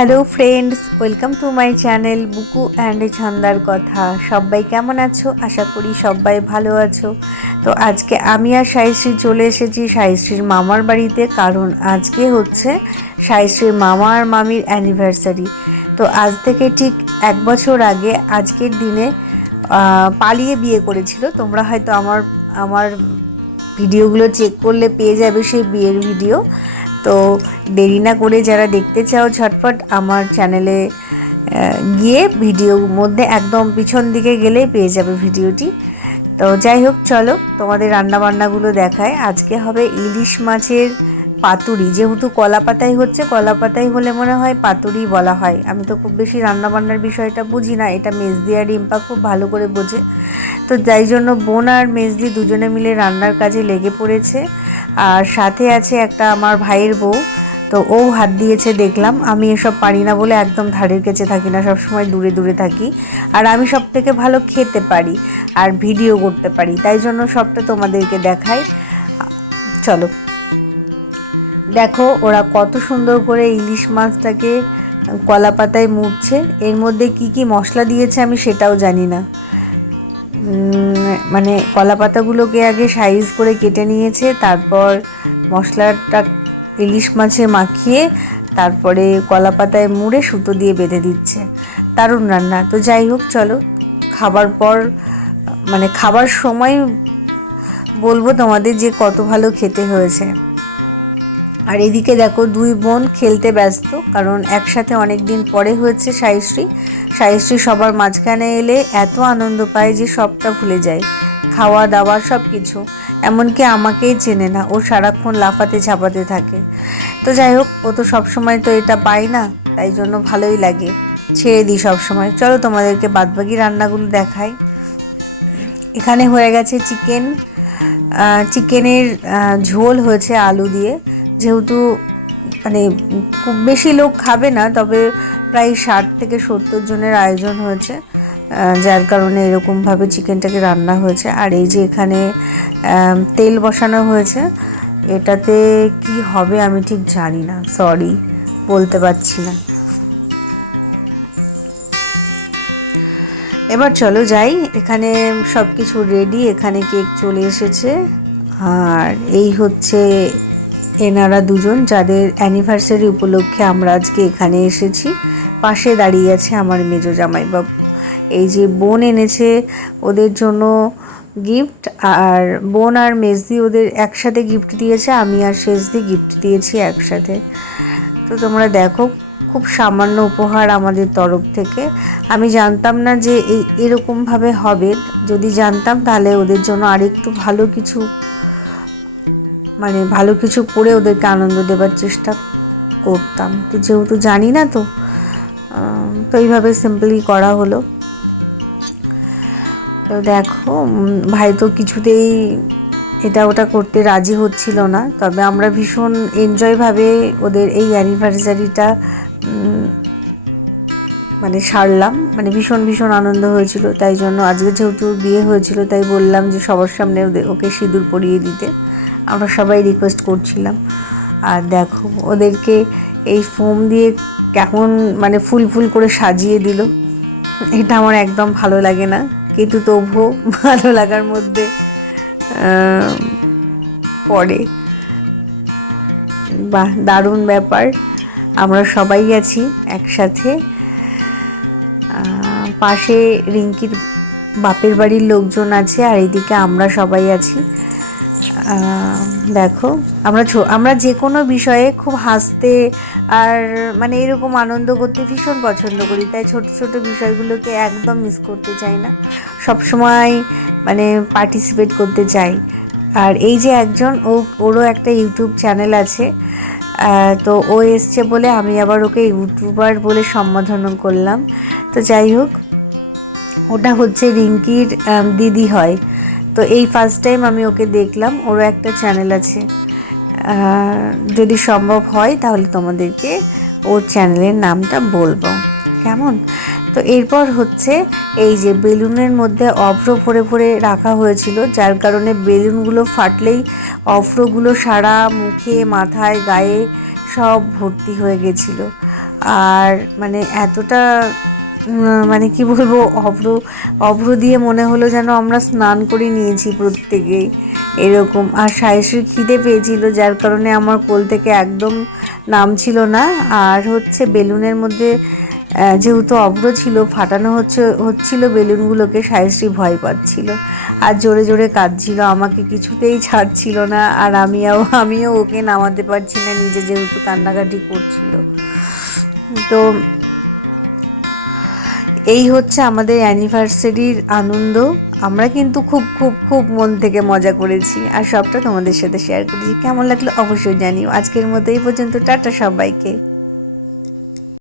Hello friends, welcome to my channel Buku and ছন্দার কথা। সবাই কেমন আছো? আশা করি সবাই ভালো আছো। তো আজকে আমি আর সাইশ্রী চলে এসেছি সাইশ্রীর মামার বাড়িতে, কারণ আজকে হচ্ছে সাইশ্রীর মামা আর মামির অ্যানিভার্সারি। তো আজ থেকে ঠিক 1 বছর আগে আজকের দিনে পালিয়ে বিয়ে করেছিল। তোমরা হয়তো আমার আমার ভিডিওগুলো চেক করলে পেয়ে যাবে সেই বিয়ের ভিডিও। তো দেরি না করে যারা দেখতে চাও ঝটপট আমার চ্যানেলে গিয়ে ভিডিওর মধ্যে একদম পিছন দিকে গেলেই পেয়ে যাবে ভিডিওটি। তো যাই হোক, চলো তোমাদের রান্নাবান্নাগুলো দেখায়। আজকে হবে ইলিশ মাছের পাতুরি। যেহেতু কলা পাতায় হচ্ছে, কলা পাতায় হলে মনে হয় পাতুরি বলা হয়। আমি তো খুব বেশি রান্নাবান্নার বিষয়টা বুঝি না, এটা মেজদি আর রিম্পা খুব ভালো করে বোঝে। তো তাই জন্য বোন আর মেজদি দুজনে মিলে রান্নার কাজে লেগে পড়েছে। আর সাথে আছে একটা আমার ভাইয়ের বউ, তো ও হাত দিয়েছে দেখলাম। আমি এসব পারি না বলে একদম ধারের কাছে থাকি না, সবসময় দূরে দূরে থাকি। আর আমি সব থেকে ভালো খেতে পারি আর ভিডিও করতে পারি, তাই জন্য সবটা তোমাদেরকে দেখাই। চলো দেখো ওরা কত সুন্দর করে ইলিশ মাছটাকে কলা পাতায় মুড়ছে। এর মধ্যে কি কি মশলা দিয়েছে আমি সেটাও জানি না। মানে কলা পাতাগুলোকে আগে সাইজ করে কেটে নিয়েছে, তারপর মশলাটা ইলিশ মাছে মাখিয়ে তারপরে কলা পাতায় মুড়ে সুতো দিয়ে বেঁধে দিচ্ছে। দারুণ রান্না। তো যাই হোক, চলো খাবার পর মানে খাবার সময় বলবো তোমাদের যে কত ভালো খেতে হয়েছে। আর এদিকে দেখো দুই বোন খেলতে ব্যস্ত, কারণ একসাথে অনেক দিন পরে হয়েছে সাইশ্রী সবার মাঝখানে এলে এত আনন্দ পায় যে সবটা ভুলে যায়, খাওয়া দাওয়া সব কিছু। এমনকি আমাকেই চেনে না, ও সারাক্ষণ লাফাতে ঝাপাতে থাকে। তো যাই হোক, ও তো সবসময় তো এটা পায় না, তাই জন্য ভালোই লাগে, ছেড়ে দিই সবসময়। চলো তোমাদেরকে বাদবাকি রান্নাগুলো দেখাই। এখানে হয়ে গেছে চিকেনের ঝোল হয়েছে আলু দিয়ে। যেহেতু মানে খুব বেশি লোক খাবে না, তবে প্রায় 60 থেকে 70 জনের আয়োজন হয়েছে, যার কারণে এরকমভাবে চিকেনটাকে রান্না হয়েছে। আর এই যে এখানে তেল বসানো হয়েছে, এটাতে কি হবে আমি ঠিক জানি না, সরি বলতে পারছি না। এবার চলো যাই, এখানে সব কিছু রেডি। এখানে কেক চলে এসেছে। আর এই হচ্ছে এনারা দুজন, যাদের অ্যানিভার্সারি উপলক্ষে আমরা আজকে এখানে এসেছি। পাশে দাঁড়িয়ে আছে আমার মেজো জামাইবাবু। এই যে বোন এনেছে ওদের জন্য গিফট, আর বোন আর মেজদি ওদের একসাথে গিফট দিয়েছে, আমি আর শেষদি গিফট দিয়েছি একসাথে। তো তোমরা দেখো, খুব সামান্য উপহার আমাদের তরফ থেকে। আমি জানতাম না যে এরকমভাবে হবে। যদি জানতাম তাহলে ওদের জন্য আরেকটু ভালো কিছু করে ওদেরকে আনন্দ দেবার চেষ্টা করতাম। তো যেহেতু জানি না, তো এইভাবে সিম্পলি করা হলো। তো দেখো, ভাই তো কিছুতেই এটা ওটা করতে রাজি হচ্ছিল না, তবে আমরা ভীষণ এনজয়ভাবে ওদের এই অ্যানিভার্সারিটা সারলাম। ভীষণ ভীষণ আনন্দ হয়েছিল। তাই জন্য আজকে যেহেতু বিয়ে হয়েছিল, তাই বললাম যে সবার সামনে ওকে সিঁদুর পরিয়ে দিতে। আমরা সবাই রিকোয়েস্ট করছিলাম। আর দেখো ওদেরকে এই ফোম দিয়ে কেমন ফুল ফুল করে সাজিয়ে দিল। এটা আমার একদম ভালো লাগে না, কিন্তু তবুও ভালো লাগার মধ্যে পড়ে। বাহ, দারুণ ব্যাপার। আমরা সবাই আছি একসাথে। পাশে রিঙ্কির বাপের বাড়ির লোকজন আছে, আর এদিকে আমরা সবাই আছি। দেখো, আমরা যে কোনো বিষয়ে খুব হাসতে আর এরকম আনন্দ করতে ভীষণ পছন্দ করি, তাই ছোট ছোট বিষয়গুলোকে একদম মিস করতে চাই না, সবসময় পার্টিসিপেট করতে চাই। আর এই যে একজন, ওরও একটা ইউটিউব চ্যানেল আছে, তো ও এসছে বলে আমি আবার ওকে ইউটিউবার বলে সম্বোধন করলাম। তো যাই হোক, ওটা হচ্ছে রিঙ্কির দিদি হয়। তো এই ফার্স্ট টাইম আমি ওকে দেখলাম, ওরও একটা চ্যানেল আছে। যদি সম্ভব হয় তাহলে তোমাদেরকে ওর চ্যানেলের নামটা বলবো, কেমন? তো এরপর হচ্ছে এই যে বেলুনের মধ্যে অভ্র ভরে ভরে রাখা হয়েছিল, যার কারণে বেলুনগুলো ফাটলেই অভ্রগুলো সারা মুখে, মাথায়, গায়ে সব ভর্তি হয়ে গেছিলো। আর মানে এতটা মানে কি বলবো, অভ্র অভ্র দিয়ে মনে হলো যেন আমরা স্নান করে নিয়েছি প্রত্যেকেই এরকম। আর সাইশ্রীর খিদে পেয়েছিল, যার কারণে আমার কোল থেকে একদম নামছিল না। আর হচ্ছে বেলুনের মধ্যে যেহেতু অভ্র ছিল, ফাটানো হচ্ছিল বেলুনগুলোকে, সাইশ্রী ভয় পাচ্ছিল আর জোরে জোরে কাঁদছিল, আমাকে কিছুতেই ছাড়ছিল না। আর আমিও ওকে নামাতে পারছি না নিজে, যেহেতু কান্নাকাটি করছিল। তো এই হচ্ছে আমাদের অ্যানিভার্সারির আনন্দ। আমরা কিন্তু খুব খুব খুব মন থেকে মজা করেছি আর সবটা তোমাদের সাথে শেয়ার করেছি। কেমন লাগলো অবশ্যই জানিও। আজকের মতো এই পর্যন্ত, টাটা সবাইকে।